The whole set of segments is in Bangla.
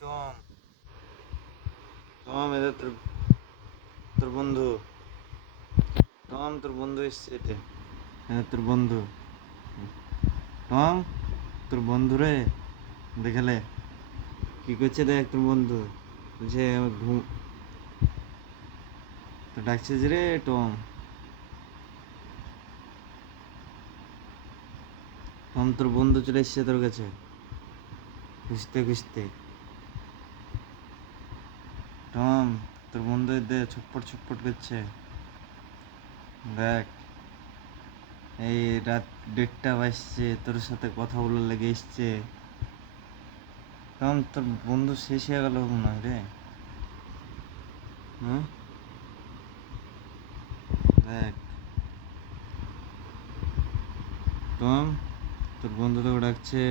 টম, টম, এটা তোর তোর বন্ধু। টম, তোর বন্ধু এসছে। এটা তোর বন্ধু। টম, তোর বন্ধু রে, দেখালে কি করছে দেখ তোর বন্ধু। বলছে আমার ঘুম, তো ডাকছে যে রে টম। টম, তোর বন্ধু চলে এসছে তোর কাছে, খুঁজতে খুঁজতে। টম, তোর বন্ধু দে ছটপট ছটপট করছে, দেখ। এই রাত 1:30 বাজছে, তোর সাথে কথা বলার লেগে এসছে। টম, তোর বন্ধু শেষ হয়ে গেল মনে হয় রে। হুম, দেখ। টম, তোর বন্ধু তোকে ডাকছে।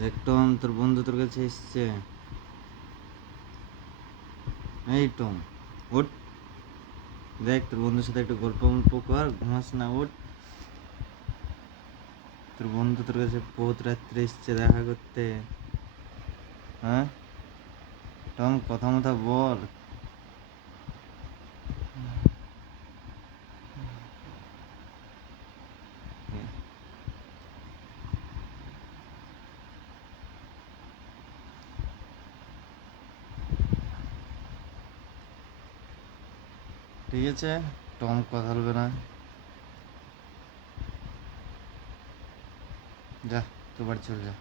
দেখ টম, তোর বন্ধু তোর কাছে এসছে। এই টম, ওঠ। দেখ, তোর বন্ধুর সাথে একটু গল্প গল্প কর, ঘুমাস না, ওঠ। তোর বন্ধু তোর কাছে বহুত রাত্রে এসছে দেখা করতে। হ্যাঁ টম, কথা মতো বল। ঠিক আছে, টম কথা বলবে না। যা, তোর বাড়ি চল যা।